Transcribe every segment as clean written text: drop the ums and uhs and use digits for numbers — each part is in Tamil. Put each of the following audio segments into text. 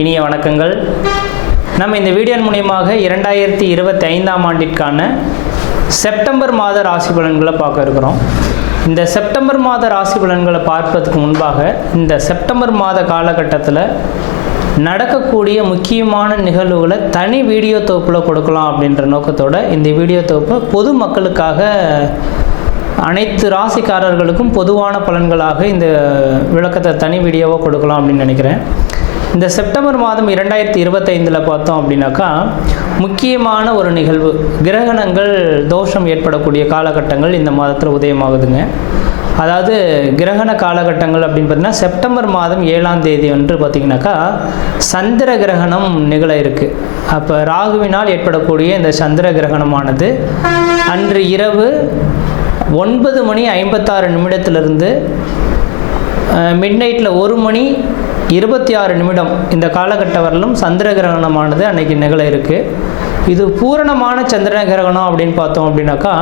இனிய வணக்கங்கள். நம்ம இந்த வீடியோ மூலமாக 2025ஆம் ஆண்டிற்கான செப்டம்பர் மாத ராசி பலன்களை பார்க்க இருக்கிறோம். இந்த செப்டம்பர் மாத ராசி பலன்களை பார்ப்பதற்கு முன்பாக இந்த செப்டம்பர் மாத காலகட்டத்தில் நடக்கக்கூடிய முக்கியமான நிகழ்வுகளை தனி வீடியோ தொகுப்பில் கொடுக்கலாம் அப்படின்ற நோக்கத்தோடு இந்த வீடியோ தொகுப்பை பொது மக்களுக்காக அனைத்து ராசிக்காரர்களுக்கும் பொதுவான பலன்களாக இந்த விளக்கத்தை தனி வீடியோவாக கொடுக்கலாம் அப்படின்னு நினைக்கிறேன். இந்த செப்டம்பர் மாதம் 2025 பார்த்தோம் அப்படின்னாக்கா முக்கியமான ஒரு நிகழ்வு, கிரகணங்கள் தோஷம் ஏற்படக்கூடிய காலகட்டங்கள் இந்த மாதத்தில் உதயமாகுதுங்க. அதாவது கிரகண காலகட்டங்கள் அப்படின்னு பார்த்தீங்கன்னா செப்டம்பர் மாதம் 7ஆம் தேதி வந்து பார்த்திங்கனாக்கா சந்திர கிரகணம் நிகழ இருக்குது. அப்போ ராகுவினால் ஏற்படக்கூடிய இந்த சந்திர கிரகணமானது அன்று இரவு 9 மணி 56 நிமிடத்திலிருந்து மிட் நைட்டில் 1 மணி 26 நிமிடம் இந்த காலகட்ட வரலும் சந்திர கிரகணமானது அன்றைக்கி நிகழ இருக்குது. இது பூரணமான சந்திர கிரகணம் அப்படின்னு பார்த்தோம் அப்படின்னாக்கா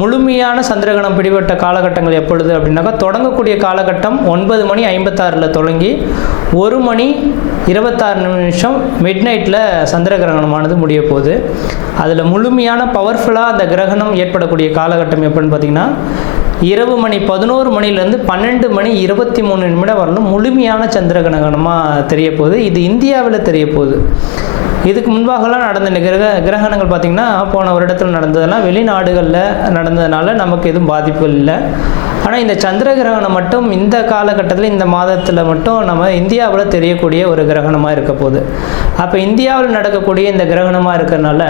முழுமையான சந்திரகிரகணம் பிடிபட்ட காலகட்டங்கள் எப்பொழுது அப்படின்னாக்கா தொடங்கக்கூடிய காலகட்டம் 9 மணி 56 தொடங்கி 1 மணி 26 நிமிஷம் மிட் நைட்டில் சந்திர கிரகணமானது முடிய போகுது. அதில் முழுமையான பவர்ஃபுல்லாக அந்த கிரகணம் ஏற்படக்கூடிய காலகட்டம் எப்படின்னு பார்த்திங்கன்னா இரவு மணி 11 மணிலேருந்து 12 மணி 23 நிமிடம் வரலும் முழுமையான சந்திர கிரகணமாக தெரிய போகுது. இது இந்தியாவில் தெரிய போகுது. இதுக்கு முன்பாகலாம் நடந்த கிரகணங்கள் பார்த்திங்கன்னா போன வருடத்தில் நடந்ததெல்லாம் வெளிநாடுகளில் நடந்ததுனால நமக்கு எதுவும் பாதிப்பு இல்லை. ஆனால் இந்த சந்திர கிரகணம் மட்டும் இந்த காலகட்டத்தில் இந்த மாதத்தில் மட்டும் நம்ம இந்தியாவில் தெரியக்கூடிய ஒரு கிரகணமாக இருக்க போகுது. அப்போ இந்தியாவில் நடக்கக்கூடிய இந்த கிரகணமாக இருக்கிறதுனால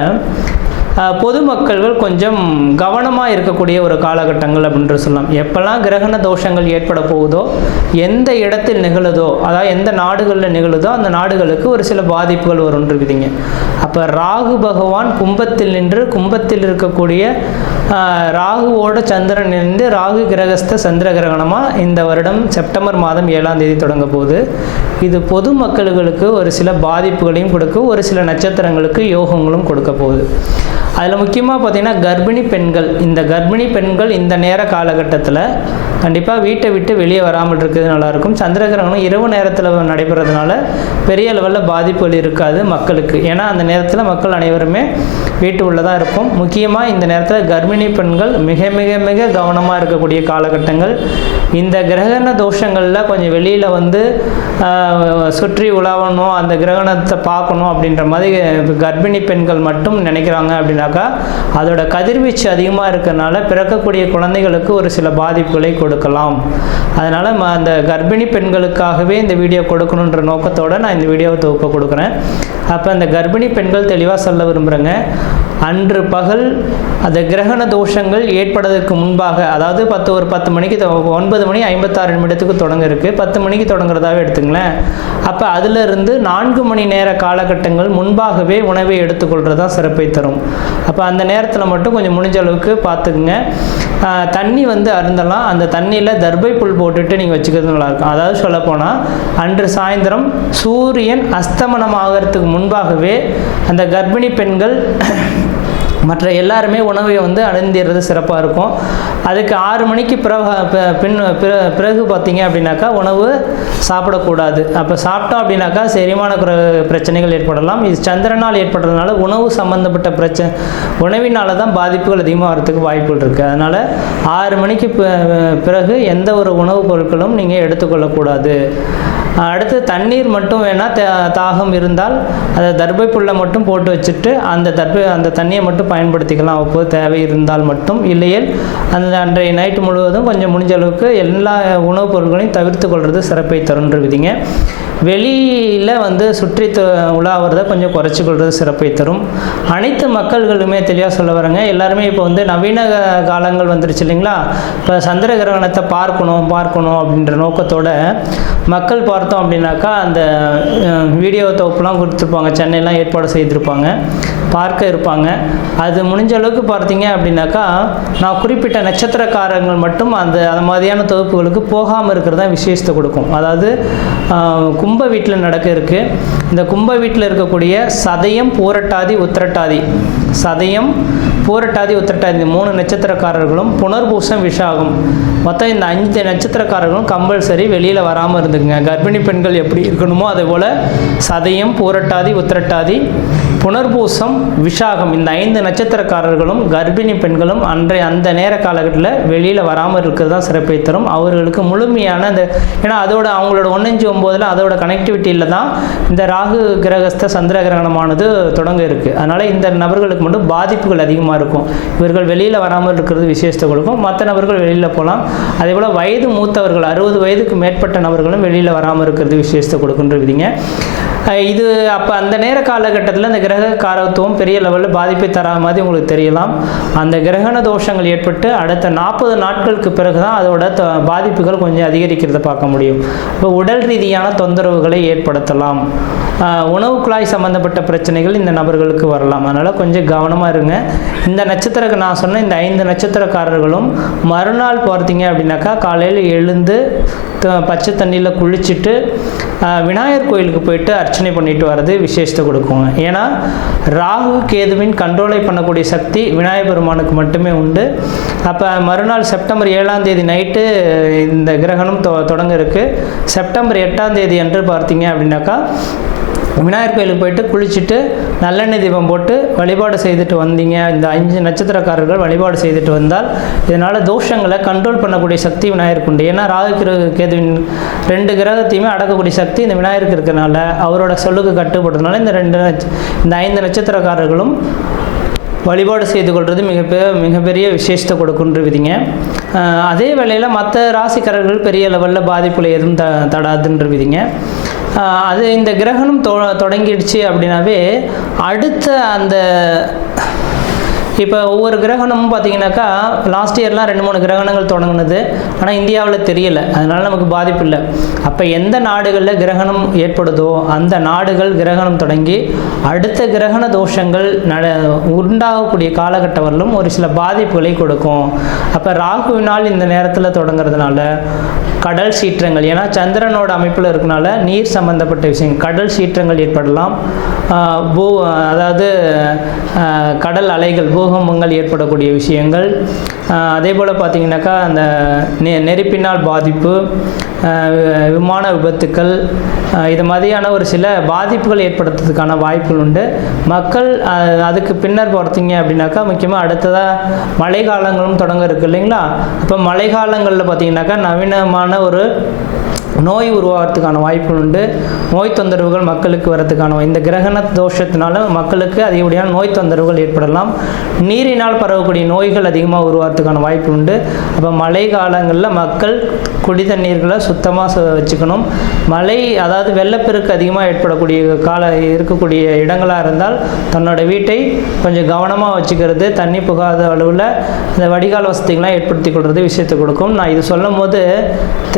பொதுமக்கள்கள் கொஞ்சம் கவனமாக இருக்கக்கூடிய ஒரு காலகட்டங்கள் அப்படின்ற சொல்லலாம். எப்போல்லாம் கிரகண தோஷங்கள் ஏற்பட போகுதோ, எந்த இடத்தில் நிகழுதோ, அதாவது எந்த நாடுகளில் நிகழுதோ அந்த நாடுகளுக்கு ஒரு சில பாதிப்புகள் வரும்னு இருக்குதுங்க. அப்போ ராகு பகவான் கும்பத்தில் நின்று கும்பத்தில் இருக்கக்கூடிய ராகுவோட சந்திரன் இருந்து ராகு கிரகஸ்த சந்திர கிரகணமாக இந்த வருடம் செப்டம்பர் மாதம் 7ஆம் தேதி தொடங்க போகுது. இது பொதுமக்களுக்கு ஒரு சில பாதிப்புகளையும் கொடுக்கும், ஒரு சில நட்சத்திரங்களுக்கு யோகங்களும் கொடுக்க போகுது. அதில் முக்கியமாக பார்த்திங்கன்னா கர்ப்பிணி பெண்கள், இந்த கர்ப்பிணி பெண்கள் இந்த நேர காலகட்டத்தில் கண்டிப்பாக வீட்டை விட்டு வெளியே வராமல் இருக்கிறது நல்லாயிருக்கும். சந்திர கிரகணம் இரவு நேரத்தில் நடைபெறதுனால பெரிய லெவலில் பாதிப்புகள் இருக்காது மக்களுக்கு. ஏன்னா அந்த நேரத்தில் மக்கள் அனைவருமே வீட்டு உள்ளதாக இருக்கும். முக்கியமாக இந்த நேரத்தில் கர்ப்பிணி பெண்கள் மிக மிக மிக கவனமாக இருக்கக்கூடிய காலகட்டங்கள். இந்த கிரகண தோஷங்களில் கொஞ்சம் வெளியில் வந்து சுற்றி உலாவணும், அந்த கிரகணத்தை பார்க்கணும் அப்படின்ற மாதிரி கர்ப்பிணி பெண்கள் மட்டும் நினைக்கிறாங்க அப்படின்னாக்கா அதோட கதிர்வீச்சு அதிகமாக இருக்கிறதுனால பிறக்கக்கூடிய குழந்தைகளுக்கு ஒரு சில பாதிப்புகளை கொடுக்கலாம். அதனால் அந்த கர்ப்பிணி பெண்களுக்காகவே இந்த வீடியோ கொடுக்கணுன்ற நோக்கத்தோடு நான் இந்த வீடியோவை தொகுப்பை கொடுக்குறேன். அப்போ அந்த கர்ப்பிணி பெண்கள் தெளிவாக சொல்ல விரும்புகிறேங்க, அன்று பகல் அந்த கிரகண தோஷங்கள் ஏற்படுவதற்கு முன்பாக, அதாவது 10 மணிக்கு 9 மணி 56 நிமிடத்துக்கு தொடங்க இருக்குது, 10 மணிக்கு தொடங்குறதாவே எடுத்துங்களேன். அப்போ அதிலிருந்து 4 மணி நேர காலகட்டங்கள் முன்பாகவே உணவை எடுத்துக்கொள்கிறதா சிறப்பை தரும். அப்போ அந்த நேரத்தில் மட்டும் கொஞ்சம் முடிஞ்ச அளவுக்கு பார்த்துக்குங்க. தண்ணி வந்து அருந்தலாம், அந்த தண்ணியில் தர்பை புல் போட்டுட்டு நீங்கள் வச்சுக்கிறது நல்லாயிருக்கும். அதாவது சொல்லப்போனால் அன்று சாயந்தரம் சூரியன் அஸ்தமனம் ஆகிறதுக்கு முன்பாகவே அந்த கர்ப்பிணி பெண்கள் மற்ற எல்லாருமே உணவை வந்து அருந்திடுறது சிறப்பாக இருக்கும். அதுக்கு 6 மணிக்கு பிறகு பார்த்தீங்க அப்படின்னாக்கா உணவு சாப்பிடக்கூடாது. அப்போ சாப்பிட்டோம் அப்படின்னாக்கா செரிமான பிரச்சனைகள் ஏற்படலாம். இது சந்திரனால் ஏற்படுறதுனால உணவு சம்மந்தப்பட்ட உணவினால தான் பாதிப்புகள் அதிகமாக வரதுக்கு வாய்ப்புகள் இருக்குது. அதனால் 6 மணிக்கு பிறகு எந்த ஒரு உணவுப் பொருட்களும் நீங்கள் எடுத்துக்கொள்ளக்கூடாது. அடுத்து தண்ணீர் மட்டும் வேணால் தாகம் இருந்தால் அதை தர்பை புல்லை மட்டும் போட்டு வச்சுட்டு அந்த தண்ணியை மட்டும் பயன்படுத்திக்கலாம் அப்போது தேவை இருந்தால் மட்டும். இல்லையேல் அந்த அன்றைய நைட்டு முழுவதும் கொஞ்சம் முடிஞ்ச அளவுக்கு எல்லா உணவுப் பொருட்களையும் தவிர்த்து கொள்வது சிறப்பை தருன்ற விதிங்க. வெளியில் வந்து சுற்றி உலாவறதை கொஞ்சம் குறைச்சி கொள்வது சிறப்பை தரும். அனைத்து மக்கள்களுமே தெளிவாக சொல்ல வரேங்க. எல்லாருமே இப்போ வந்து நவீன காலங்கள் வந்துருச்சு இல்லைங்களா. இப்போ சந்திர கிரகணத்தை பார்க்கணும் அப்படின்ற நோக்கத்தோட மக்கள் பார்த்தோம் அப்படின்னாக்கா அந்த வீடியோ தொகுப்புலாம் கொடுத்துருப்பாங்க, சென்னையெல்லாம் ஏற்பாடு செய்திருப்பாங்க, பார்க்க இருப்பாங்க. அது முடிஞ்ச அளவுக்கு பார்த்தீங்க அப்படின்னாக்கா நான் குறிப்பிட்ட நட்சத்திரக்காரங்கள் மட்டும் அந்த மாதிரியான தொகுப்புகளுக்கு போகாமல் இருக்கிறது தான் விசேஷத்தை கொடுக்கும். அதாவது கும்ப வீட்டில் நடக்க இருக்குது. இந்த கும்ப வீட்டில் இருக்கக்கூடிய சதயம் பூரட்டாதி உத்திரட்டாதி, சதயம் பூரட்டாதி உத்திரட்டாதி இந்த 3 நட்சத்திரக்காரர்களும் புனர்பூசம் விஷாகம் மொத்தம் இந்த 5 நட்சத்திரக்காரர்களும் கம்பல்சரி வெளியில் வராமல் இருந்துக்குங்க. கர்ப்பிணி கர்ப்பிணி பெண்கள் எப்படி இருக்கணுமோ அதே போல் சதயம், பூரட்டாதி, உத்திரட்டாதி, புனர்பூசம், விஷாகம் இந்த 5 நட்சத்திரக்காரர்களும் கர்ப்பிணி பெண்களும் அந்த நேர காலகட்டத்தில் வெளியில் வராமல் இருக்கிறது தான் சிறப்பை தரும். அவர்களுக்கு முழுமையான அந்த ஏன்னா அதோட அவங்களோட 1-5-9 அதோட கனெக்டிவிட்டியில் தான் இந்த ராகு கிரகஸ்த சந்திர கிரகணமானது தொடங்க இருக்குது. அதனால் இந்த நபர்களுக்கு மட்டும் பாதிப்புகள் அதிகமாக இருக்கும். இவர்கள் வெளியில் வராமல் இருக்கிறது விசேஷத்தை கொடுக்கும். மற்ற நபர்கள் வெளியில் போகலாம். அதே போல் வயது மூத்தவர்கள் 60 வயதுக்கு மேற்பட்ட நபர்களும் வெளியில் வராமல் இருக்கிறது விசேஷத்தை கொடுக்குன்ற விதிங்க. இது அப்போ அந்த நேர காலகட்டத்தில் இந்த கிரக காரத்துவம் பெரிய லெவலில் பாதிப்பை தராத மாதிரி உங்களுக்கு தெரியலாம். அந்த கிரகண தோஷங்கள் ஏற்பட்டு அடுத்த 40 நாட்களுக்கு பிறகு தான் அதோட பாதிப்புகள் கொஞ்சம் அதிகரிக்கிறத பார்க்க முடியும். இப்போ உடல் ரீதியான தொந்தரவுகளை ஏற்படுத்தலாம். உணவு குழாய் சம்மந்தப்பட்ட பிரச்சனைகள் இந்த நபர்களுக்கு வரலாம். அதனால் கொஞ்சம் கவனமாக இருங்க. இந்த நட்சத்திரம் நான் சொன்ன இந்த 5 நட்சத்திரக்காரர்களும் மறுநாள் பார்த்தீங்க அப்படின்னாக்கா காலையில் எழுந்து பச்சை தண்ணியில் குளிச்சுட்டு விநாயகர் கோயிலுக்கு போயிட்டு அர்ச்சனை பண்ணிட்டு வர்றது விசேஷத்தை கொடுக்குங்க. ஏன்னா ராகு கேதுவின் கண்ட்ரோலை பண்ணக்கூடிய சக்தி விநாயகர் பெருமானுக்கு மட்டுமே உண்டு. அப்போ மறுநாள் செப்டம்பர் 7ஆம் தேதி நைட்டு இந்த கிரகணம் தொடங்க இருக்குது. செப்டம்பர் 8ஆம் தேதி அன்று பார்த்தீங்க அப்படின்னாக்கா விநாயகர் கோயிலுக்கு போயிட்டு குளிச்சுட்டு நல்லெண்ணெய் தீபம் போட்டு வழிபாடு செய்துட்டு வந்தீங்க. இந்த 5 நட்சத்திரக்காரர்கள் வழிபாடு செய்துட்டு வந்தால் இதனால் தோஷங்களை கண்ட்ரோல் பண்ணக்கூடிய சக்தி விநாயகருக்கு உண்டு. ஏன்னா ராகு கேதுவின் 2 கிரகத்தையுமே அடக்கக்கூடிய சக்தி இந்த விநாயகருக்கு இருக்கிறனால அவரோட சொல்லுக்கு கட்டுப்படுறதுனால இந்த 5 நட்சத்திரக்காரர்களும் வழிபாடு செய்து கொள்வது மிகப்பெரிய விசேஷத்தை கொடுக்குன்ற விதிங்க. அதே வேளையில் மற்ற ராசிக்காரர்கள் பெரிய லெவலில் பாதிப்புல எதுவும் தடாதுன்ற விதிங்க. அது இந்த கிரகணம் தொடங்கிடுச்சு அப்படின்னாவே அடுத்த அந்த இப்போ ஒவ்வொரு கிரகணமும் பார்த்தீங்கன்னாக்கா லாஸ்ட் இயர்லாம் 2-3 கிரகணங்கள் தொடங்கினது. ஆனால் இந்தியாவில் தெரியலை, அதனால் நமக்கு பாதிப்பு இல்லை. அப்போ எந்த நாடுகளில் கிரகணம் ஏற்படுதோ அந்த நாடுகள் கிரகணம் தொடங்கி அடுத்த கிரகண தோஷங்கள் உண்டாகக்கூடிய காலகட்டம் வரலும் ஒரு சில பாதிப்புகளை கொடுக்கும். அப்போ ராகுவினால் இந்த நேரத்தில் தொடங்கிறதுனால கடல் சீற்றங்கள், ஏன்னா சந்திரனோட அமைப்பில் இருக்கனால நீர் சம்பந்தப்பட்ட விஷயங்கள் கடல் சீற்றங்கள் ஏற்படலாம். அதாவது கடல் அலைகள் பூகம்பங்கள் ஏற்படக்கூடிய விஷயங்கள். அதே போல் பார்த்திங்கனாக்கா அந்த நெருப்பினால் பாதிப்பு, விமான விபத்துக்கள், இது மாதிரியான ஒரு சில பாதிப்புகள் ஏற்படுத்துறதுக்கான வாய்ப்புகள் உண்டு. மக்கள் அதுக்கு பின்னர் பார்த்தீங்க அப்படின்னாக்கா முக்கியமாக அடுத்ததாக மழை காலங்களும் தொடங்க இருக்குது இல்லைங்களா. அப்போ மழை காலங்களில் பார்த்திங்கனாக்கா நவீனமான ஒரு நோய் உருவாகிறதுக்கான வாய்ப்புகள் உண்டு. நோய் தொந்தரவுகள் மக்களுக்கு வரதுக்கான இந்த கிரகண தோஷத்தினால மக்களுக்கு அதிகப்படியான நோய் தொந்தரவுகள் ஏற்படலாம். நீரினால் பரவக்கூடிய நோய்கள் அதிகமாக உருவாகிறதுக்கான வாய்ப்பு உண்டு. அப்போ மழை காலங்களில் மக்கள் குடி தண்ணீர்களை சுத்தமாக வச்சுக்கணும். மழை அதாவது வெள்ளப்பெருக்கு அதிகமாக ஏற்படக்கூடிய இருக்கக்கூடிய இடங்களாக இருந்தால் தன்னோட வீட்டை கொஞ்சம் கவனமாக வச்சுக்கிறது, தண்ணி புகாத அளவில் இந்த வடிகால் வசதிகள்லாம் ஏற்படுத்தி கொள்வது விஷயத்தை கொடுக்கும். நான் இது சொல்லும் போது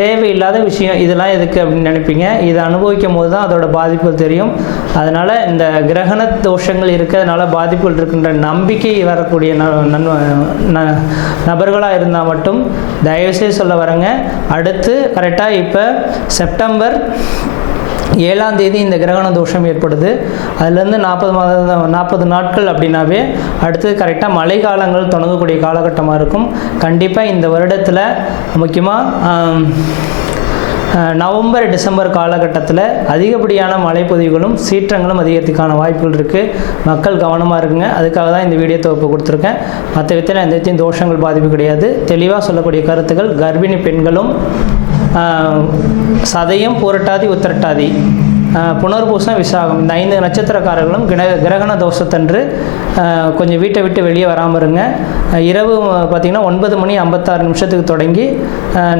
தேவையில்லாத விஷயம் இதெல்லாம் எதுக்கு அப்படின்னு நினைப்பீங்க. இதை அனுபவிக்கும் போது தான் அதோட பாதிப்புகள் தெரியும். அதனால் இந்த கிரகண தோஷங்கள் இருக்கிறதுனால பாதிப்புகள் இருக்கின்ற நம்பிக்கை வரக்கூடிய நபர்களாக இருந்தால் மட்டும் தயவுசெய்து சொல்ல வரேங்க. அடுத்து கரெக்டாக இப்போ செப்டம்பர் 7ஆம் தேதி இந்த கிரகண தோஷம் ஏற்படுது. அதுலேருந்து 40 நாட்கள் அப்படின்னாவே அடுத்து கரெக்டாக மழை காலங்கள் தொடங்கக்கூடிய காலகட்டமாக இருக்கும். கண்டிப்பாக இந்த வருடத்தில் முக்கியமாக நவம்பர் டிசம்பர் காலகட்டத்தில் அதிகப்படியான மழைப்பொழிவுகளும் சீற்றங்களும் அதிகரிக்கிறதுக்கான வாய்ப்புகள் இருக்குது. மக்கள் கவனமாக இருக்குங்க. அதுக்காக தான் இந்த வீடியோ தொகுப்பு கொடுத்துருக்கேன். மற்ற விதத்தில் எந்த தோஷங்கள் பாதிப்பு கிடையாது. தெளிவாக சொல்லக்கூடிய கருத்துக்கள் கர்ப்பிணி பெண்களும் சதயம், பூரட்டாதி, உத்திரட்டாதி, புனர்பூசம், விசாகம் இந்த 5 நட்சத்திரக்காரர்களும் கிரகண தோஷத்தன்று கொஞ்சம் வீட்டை விட்டு வெளியே வராமல் இருங்க. இரவு பார்த்திங்கன்னா 9:56 தொடங்கி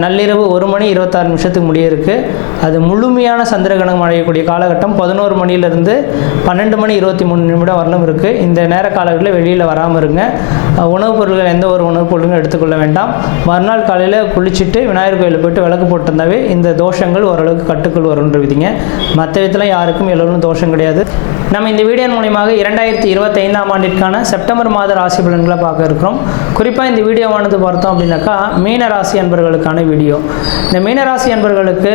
நள்ளிரவு 1:26 முடிய இருக்குது. அது முழுமையான சந்திரகிரகணம் அடையக்கூடிய காலகட்டம் 11 மணியிலிருந்து 12:23 வரலும் இருக்குது. இந்த நேர காலங்களில் வெளியில் வராமல் இருங்க. உணவுப் பொருட்கள் எந்த ஒரு உணவுப் பொருட்களும் எடுத்துக்கொள்ள வேண்டாம். மறுநாள் காலையில் குளிச்சுட்டு விநாயகர் கோயிலில் போய்ட்டு விளக்கு போட்டிருந்தாவே இந்த தோஷங்கள் ஓரளவுக்கு கட்டுக்குள் வரும்ன்ற விதிங்க. மற்ற விதத்தில் யாருக்கும் எல்லோரும் தோஷம் கிடையாது. நம்ம இந்த வீடியோ மூலியமாக 2025ஆம் ஆண்டிற்கான செப்டம்பர் மாத ராசி பலன்களை பார்க்க இருக்கிறோம். குறிப்பாக இந்த வீடியோவானது பார்த்தோம் அப்படின்னாக்கா மீனராசி அன்பர்களுக்கான வீடியோ. இந்த மீனராசி அன்பர்களுக்கு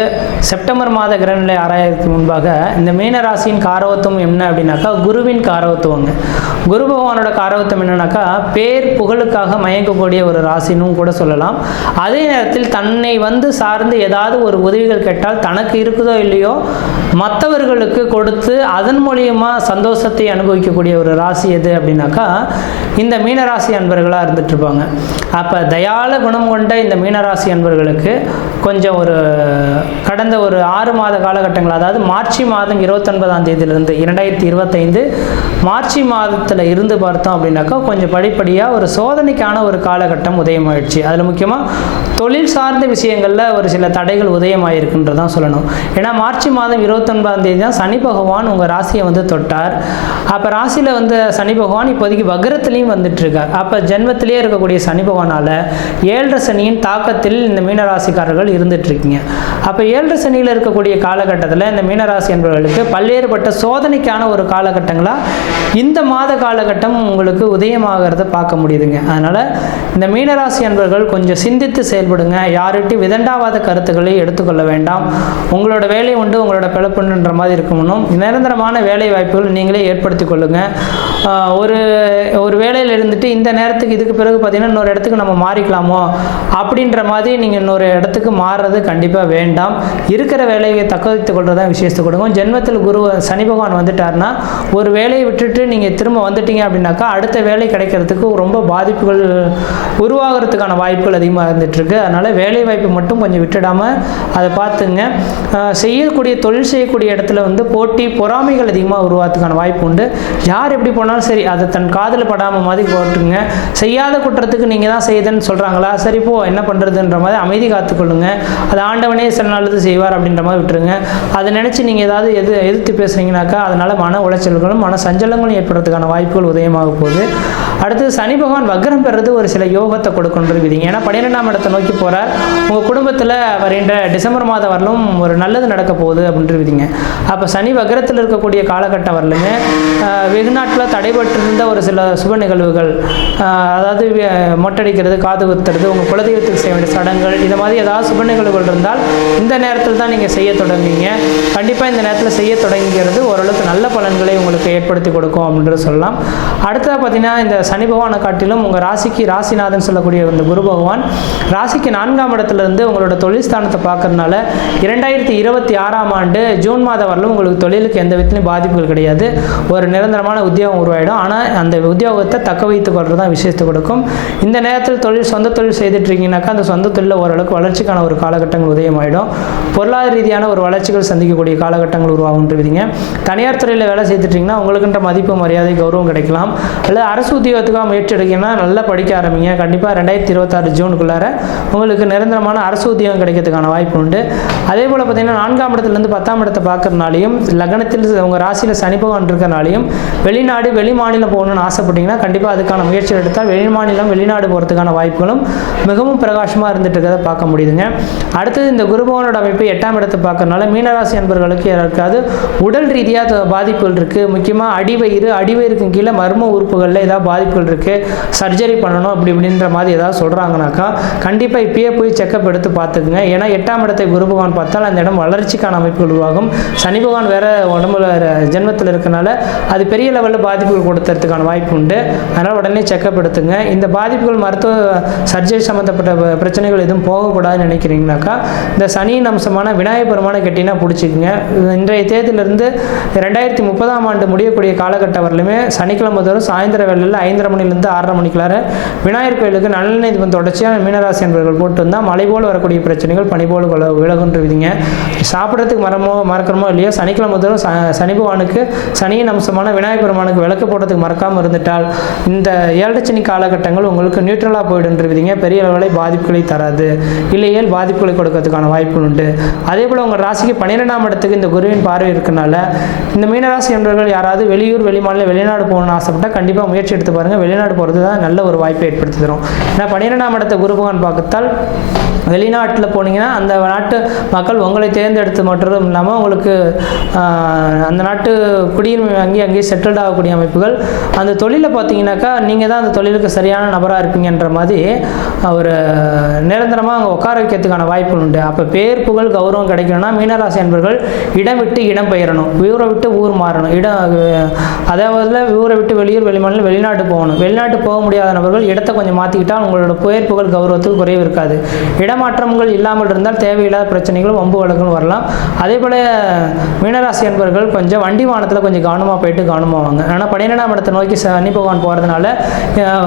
செப்டம்பர் மாத கிரகநிலை ஆராயறதுக்கு முன்பாக இந்த மீனராசியின் காரவத்துவம் என்ன அப்படின்னாக்கா குருவின் காரவத்துவங்க. குரு பகவானோட காரவத்துவம் என்னன்னாக்கா பேர் புகழுக்காக மயங்கக்கூடிய ஒரு ராசினும் கூட சொல்லலாம். அதே நேரத்தில் தன்னை வந்து சார்ந்து ஏதாவது ஒரு உதவிகள் கேட்டால் தனக்கு இருக்குதோ இல்லையோ மற்றவர்களுக்கு கொடுத்து அதன் மூலியமாக சந்தோஷத்தை அனுபவிக்கக்கூடிய ஒரு ராசி எது அப்படின்னாக்கா இந்த மீனராசி அன்பர்களாக இருந்துட்டு இருப்பாங்க. அப்போ தயால குணம் கொண்ட இந்த மீனராசி அன்பர்களுக்கு கொஞ்சம் ஒரு கடந்த ஒரு 6 மாத காலகட்டங்கள், அதாவது மார்ச் மாதம் 29ஆம் தேதியிலிருந்து 2025 மார்ச் மாதத்தில் இருந்து பார்த்தோம் அப்படின்னாக்கா கொஞ்சம் படிப்படியாக ஒரு சோதனைக்கான ஒரு காலகட்டம் உதயமாயிடுச்சு. அதில் முக்கியமாக தொழில் சார்ந்த விஷயங்களில் ஒரு சில தடைகள் உதயமாயிருக்குன்றதான் சொல்லணும். ஏன்னா மார்ச் மாதம் 29ஆம் தேதி தான் சனி பகவான் உங்கள் ராசியை வந்து தொட்டார். அப்போ ராசியில் வந்து சனி பகவான் இப்போதைக்கு வக்ரத்துலேயும் வந்துட்டு இருக்கார். அப்போ ஜென்மத்திலே இருக்கக்கூடிய சனி பகவானால் 7.5 சனியின் தாக்கத்தில் இந்த மீனராசிக்காரர்கள் இருந்துட்டு இருக்கீங்க. அப்போ 7.5 சனியில் இருக்கக்கூடிய காலகட்டத்தில் இந்த மீனராசி என்பவர்களுக்கு பல்வேறுபட்ட சோதனைக்கான ஒரு காலகட்டங்களாக இந்த மாத காலகட்டம் உங்களுக்கு உதயமாகிறத பார்க்க முடியுதுங்க. அதனால் இந்த மீனராசி அன்பர்கள் கொஞ்சம் சிந்தித்து செயல்படுங்க. யார்கிட்டையும் விதண்டாவாத கருத்துக்களை எடுத்துக்கொள்ள வேண்டாம். உங்களோட வேலை உண்டு, உங்களோட பிழப்புன்ற மாதிரி இருக்கணும். நிரந்தரமான வேலை வாய்ப்புகள் நீங்களே ஏற்படுத்தி கொள்ளுங்க. ஒரு வேலையில் இருந்துட்டு இந்த நேரத்துக்கு இதுக்கு பிறகு பார்த்தீங்கன்னா இன்னொரு இடத்துக்கு நம்ம மாறிக்கலாமோ அப்படின்ற மாதிரி நீங்கள் இன்னொரு இடத்துக்கு மாறுறது கண்டிப்பாக வேண்டாம். இருக்கிற வேலையை தக்க வைத்துக் கொள்றதான் விசேஷத்தை கொடுங்க. ஜென்மத்தில் குரு சனி பகவான் வந்துட்டார்னா ஒரு வேலையை விட்டுட்டு நீங்கள் திரும்ப வந்துட்டீங்க அப்படின்னாக்கா அடுத்த வேலை கிடைக்கிறதுக்கு ரொம்ப பாதிப்புகள் உருவாகிறதுக்கான வாய்ப்புகள் அதிகமாக இருந்துகிட்ருக்கு. அதனால் வேலை வாய்ப்பு மட்டும் கொஞ்சம் விட்டுடாமல் அதை பார்த்துங்க. செய்யக்கூடிய தொழில் செய்யக்கூடிய இடத்துல வந்து போட்டி பொறாமைகள் அதிகமாக உருவாகிறதுக்கான வாய்ப்பு உண்டு. யார் எப்படி போனாலும் சரி அதை தன் காதில் படாமல் மாதிரி போட்டுங்க. செய்யாத குற்றத்துக்கு நீங்கள் தான் செய்யுதுன்னு சொல்கிறாங்களா, சரி போ என்ன பண்ணுறதுன்ற மாதிரி அமைதி காத்துக்கொள்ளுங்க. அது ஆண்டவனே சில நல்லது செய்வார் அப்படின்ற மாதிரி விட்டுருங்க. அதை நினச்சி நீங்கள் ஏதாவது எதிர்த்து பேசுகிறீங்கனாக்கா அதனால் மன உளைச்சல்களும் மன சஞ்சலங்களும் ஏற்படுறதுக்கான வாய்ப்புகள் உதயமாக போகுது. அடுத்து சனி பகவான் வக்ரம் பெறுறது ஒரு சில யோகத்தை கொடுக்கணுன்றீங்க. ஏன்னா 12ஆம் இடத்தை நோக்கி போகிறார். உங்கள் குடும்பத்தில் வருகின்ற டிசம்பர் மாதம் வரலும் ஒரு நல்லது நடக்க போகுது அப்படின்றீங்க. அப்போ சனி வக்ரத்தில் இருக்கக்கூடிய காலகட்டம் வரலுமே வெகு நாட்டில் தடைபட்டிருந்த ஒரு சில சுப நிகழ்வுகள், அதாவது மொட்டடிக்கிறது, காது குத்துறது, உங்கள் குலதெய்வத்துக்கு செய்ய வேண்டிய சடங்குகள், இது மாதிரி ஏதாவது சுப நிகழ்வுகள் இருந்தால் இந்த நேரத்தில் தான் நீங்கள் செய்ய தொடங்குவீங்க. கண்டிப்பாக இந்த நேரத்தில் செய்ய தொடங்குகிறது ஓரளவுக்கு நல்ல பலன்களை உங்களுக்கு ஏற்படுத்தி கொடுக்கும் அப்படின்றது சொல்லலாம். அடுத்ததாக பார்த்தீங்கன்னா இந்த சனி பகவானை காட்டிலும் உங்கள் ராசிக்கு ராசிநாதன் சொல்லக்கூடிய இந்த குரு பகவான் ராசிக்கு 4ஆம் இடத்துலேருந்து உங்களோட தொழில் ஸ்தானத்தை பார்க்கறதுனால 2026ஆம் ஆண்டு ஜூன் மாதம் வரலும் உங்களுக்கு தொழிலுக்கு எந்த விதத்திலையும் பாதிப்புகள் கிடையாது. ஒரு நிரந்தரமான உத்தியோகம் உருவாயிடும். ஆனால் அந்த உத்தியோகத்தை தக்க வைத்துக் கொள்றது தான் விசேஷத்தை கொடுக்கும். இந்த நேரத்தில் சொந்த தொழில் செய்துட்டு இருக்கீங்கன்னாக்கா அந்த சொந்த தொழிலில் ஓரளவுக்கு வளர்ச்சிக்கான ஒரு காலகட்டங்கள் உதயமாயிடும். பொருளாதார ரீதியான ஒரு வளர்ச்சிகள் சந்திக்கக்கூடிய காலகட்டங்கள் உருவாகுன்றீங்க. தனியார் துறையில் வேலை செய்துட்டீங்கன்னா உங்களுக்குன்ற மதிப்பு மரியாதை கௌரவம் கிடைக்கலாம். அல்லது அரசு உத்தியோகத்துக்காக முயற்சி எடுக்கீங்கன்னா நல்லா படிக்க ஆரம்பிங்க. கண்டிப்பாக 2026 ஜூனுக்குள்ளார உங்களுக்கு நிரந்தரமான அரசு உத்தியோகம் கிடைக்கிறதுக்கான வாய்ப்பு உண்டு. அதே போல் பார்த்தீங்கன்னா 4ஆம் இடத்துலேருந்து 10ஆம் இடத்தை பார்க்கறனாலையும் லக்னத்தில் உங்கள் ராசியில் சனி பகவான் இருக்கிறனாலையும் வெளிநாடு வெளி மாநிலம் போகணும்னு ஆசைப்பட்டீங்கன்னா கண்டிப்பாக அதுக்கான முயற்சி எடுத்தால் வெளிநாடு போகிறதுக்கான வாய்ப்புகளும் மிகவும் பிரகாசமாக இருந்துட்டு இருக்கிறத பார்க்க முடியுதுங்க. அடுத்தது இந்த குருபவனோட அமைப்பு 8ஆம் இடத்தை பார்க்கறனால மீனராசி அன்பர்களுக்கு யாருக்காவது உடல் ரீதியாக பாதிப்புகள் இருக்குது. முக்கியமாக அடிவயிறுக்கு கீழே மர்ம உறுப்புகளில் ஏதாவது பாதிப்புகள் இருக்குது, சர்ஜரி பண்ணணும் அப்படின்ற மாதிரி ஏதாவது சொல்கிறாங்கனாக்கா கண்டிப்பாக இப்பயே போய் செக்கப் எடுத்து பார்த்துக்குங்க. ஏன்னா 8ஆம் இடத்தை குரு பகவான் பார்த்தால் அந்த இடம் வளர்ச்சிக்கான அமைப்புகள் உருவாகும். சனி பகவான் வேற உடம்புல ஜென்மத்தில் இருக்கனால அது பெரிய லெவலில் பாதிப்புகள் கொடுத்துறதுக்கான வாய்ப்பு உண்டு. அதனால் உடனே செக்கப் எடுத்துங்க. இந்த பாதிப்புகள் மருத்துவ சர்ஜரி சம்மந்தப்பட்ட பிரச்சனைகள் எதுவும் போகக்கூடாதுன்னு நினைக்கிறீங்கனாக்கா இந்த சனியின் அம்சமான விநாயகர் பெருமானை கட்டினா பிடிச்சிக்குங்க. இன்றைய தேதியிலிருந்து 2030ஆம் ஆண்டு முடியக்கூடிய காலகட்டம் வரலுமே சனிக்கிழமை தோறும் சாயந்தர வேளையில் 5:30 மணிலேருந்து 6:30 மணிக்குள்ளார விநாயகர் கோயிலுக்கு நல்லெண்ணெய் தொடர்ச்சியாக மீனராசி என்பவர்கள் போட்டு வந்தால் மழை போல் வரக்கூடிய பிரச்சனைகள் பனி போல் விலகுன்றீங்க. சாப்பிட்றதுக்கு மறக்கிறோமோ இல்லையோ சனிக்கிழமை தோறும் சனி பகவானுக்கு சனியின் அம்சமான விநாயகர் பெருமானுக்கு விளக்கு போடுறதுக்கு மறக்காமல் இருந்துட்டால் இந்த 7.5 சனி காலகட்டங்கள் உங்களுக்கு நியூட்ரலாக போயிடுன்றீங்க. பெரிய அளவில் பாதிப்புகளை தராது, இல்லையேல் பாதிப்புகளை கொடுக்கறதுக்கான வாய்ப்புகள் உண்டு. அதே போல் உங்கள் ராசிக்கு 12ஆம் இடத்துக்கு இந்த குருவின் பார்வை இருக்கனால இந்த மீனராசி என்பவர்கள் யாராவது வெளியூர் வெளிமாநில வெளிநாடு போகணும்னு ஆசைப்பட்டால் கண்டிப்பாக முயற்சி எடுத்து பாருங்கள். வெளிநாடு போகிறது தான் நல்ல ஒரு வாய்ப்பை ஏற்படுத்தி தரும். ஏன்னா 12ஆம் இடத்தை குரு பகவான் பார்க்கத்தால் வெளிநாட்டில் போனீங்கன்னா அந்த நாட்டு மக்கள் உங்களை தேர்ந்தெடுத்து மட்டும் இல்லாமல் உங்களுக்கு அந்த நாட்டு குடியுரிமை அங்கேயே செட்டில்ட் ஆகக்கூடிய அமைப்புகள். அந்த தொழிலை பார்த்தீங்கன்னாக்கா நீங்கள் தான் அந்த தொழிலுக்கு சரியான சரியான நபராக இருப்பீங்கன்ற மாதிரி ஒரு நிரந்தரமாக அங்கே உட்கார வைக்கிறதுக்கான வாய்ப்புகள் உண்டு. அப்போ பேர் புகழ் கௌரவம் கிடைக்கணும்னா மீனராசி அன்பர்கள் இடம் விட்டு இடம் பெயரணும், ஊரை விட்டு ஊர் மாறணும். அதாவது ஊரை விட்டு வெளியூர் வெளிமாநிலம் வெளிநாட்டு போகணும். வெளிநாட்டு போக முடியாத நபர்கள் இடத்தை கொஞ்சம் மாற்றிக்கிட்டால் உங்களோட பேர் புகழ் கௌரவத்துக்கு குறைவு இருக்காது. இடமாற்றங்கள் இல்லாமல் இருந்தால் தேவையில்லாத பிரச்சனைகளும் வம்பு வழக்குகளும் வரலாம். அதே போல் மீனராசி அன்பர்கள் கொஞ்சம் வண்டி வாகனத்தில் கொஞ்சம் கவனமாக போயிட்டு கவனமாக வாங்க. ஆனால் 12ஆம் இடத்தை நோக்கி சனி பகவான் போகிறதுனால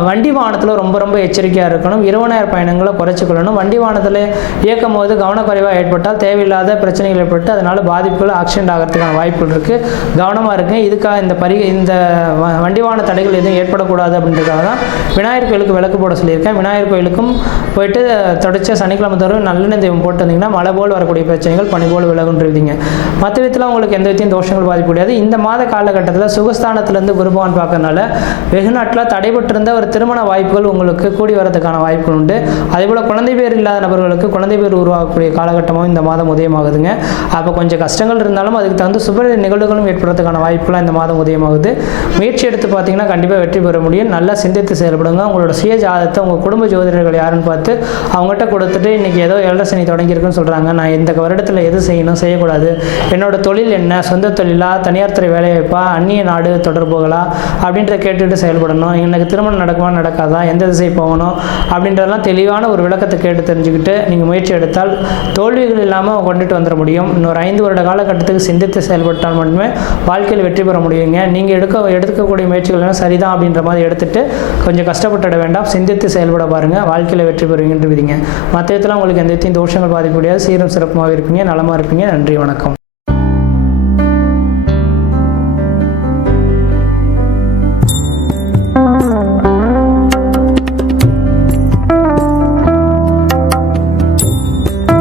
வண்டி வாகனத்தில் ரொம்ப ரொம்ப எச்சரிக்கையாக இருக்கணும். இரவு நேர பயணங்களை குறைச்சிக்கொள்ளணும். வண்டி வாகனத்தில் இயக்கும் போது கவனக்குறைவாக ஏற்பட்டால் தேவையில்லாத பிரச்சனைகள் ஏற்பட்டு அதனால் பாதிப்புகள் ஆக்சிடென்ட் ஆகிறதுக்கான வாய்ப்புகள் இருக்குது. கவனமாக இருக்குது. இதுக்காக இந்த வண்டி வாகன தடைகள் எதுவும் ஏற்படக்கூடாது அப்படின்றதுக்காக தான் விநாயகர் கோயிலுக்கு விளக்கு போட சொல்லியிருக்கேன். விநாயகர் கோயிலுக்கும் போயிட்டு தொடர்ச்சியாக சனிக்கிழமை தோறும் நல்லெண்ணெய் தெய்வம் போட்டு வந்தீங்கன்னா மழை போல் வரக்கூடிய பிரச்சனைகள் பனி போல் விலகுன்றீங்க. மற்ற விதத்தில் உங்களுக்கு எந்த விதத்தையும் தோஷங்கள் பாதிக்க முடியாது. இந்த மாத காலகட்டத்தில் சுகஸ்தானத்திலேருந்து குரு பகவான் பார்க்கறதுனால வெகு நாட்டில் தடைபட்டிருந்த ஒரு திருமண வாய்ப்புகள் உங்களுக்கு கூடி வரதுக்கான வாய்ப்புகள் உண்டு. அதேபோல் குழந்தை பேர் இல்லாத நபர்களுக்கு குழந்தை பேர் உருவாகக்கூடிய காலகட்டமும் இந்த மாதம் உதயமாகுதுங்க. அப்போ கொஞ்சம் கஷ்டங்கள் இருந்தாலும் அதுக்கு தகுந்த சுப நிகழ்வுகளும் ஏற்படுறதுக்கான வாய்ப்புலாம் இந்த மாதம் உதயமாகுது. முயற்சி எடுத்து பார்த்தீங்கன்னா கண்டிப்பாக வெற்றி பெற முடியும். நல்லா சிந்தித்து செயல்படுங்க. உங்களோட சுய ஜாதகத்தை உங்கள் குடும்ப ஜோதிடர்கள் யாருன்னு பார்த்து அவங்ககிட்ட கொடுத்துட்டு இன்றைக்கி ஏதோ ஏழரை சனி தொடங்கியிருக்குன்னு சொல்கிறாங்க, நான் இந்த வருடத்தில் எது செய்யணும் செய்யக்கூடாது, என்னோட தொழில் என்ன, சொந்த தொழிலா, தனியார் துறை வேலைவாய்ப்பா, அந்நிய நாடு தொடர்புகளா அப்படின்றத கேட்டுட்டு செயல்படணும். எனக்கு திருமணம் நடக்குமா நடக்காதா, எந்த திசை போகணும் அப்படின்றதெல்லாம் தெளிவான ஒரு விளக்கத்தை கேட்டு தெரிஞ்சுக்கிட்டு நீங்கள் முயற்சி எடுத்தால் தோல்விகள் இல்லாமல் கொண்டுட்டு வந்துட முடியும். இன்னொரு 5 வருட காலகட்டத்துக்கு சிந்தித்து செயல்பட்டால் மட்டுமே வாழ்க்கையில் வெற்றி பெற முடியுங்க. நீங்கள் எடுக்கக்கூடிய முயற்சிகள் சரிதான் அப்படின்ற மாதிரி எடுத்துட்டு கொஞ்சம் கஷ்டப்பட்டுட வேண்டாம், சிந்தித்து செயல்பட பாருங்கள், வாழ்க்கையில் வெற்றி பெறுவீங்கன்னு விதிங்க. மற்ற இடத்துல உங்களுக்கு எந்த தோஷங்கள் பாதிக்க முடியாது. சீரும் சிறப்புமாக இருப்பீங்க, நலமாக இருப்பீங்க. நன்றி, வணக்கம்.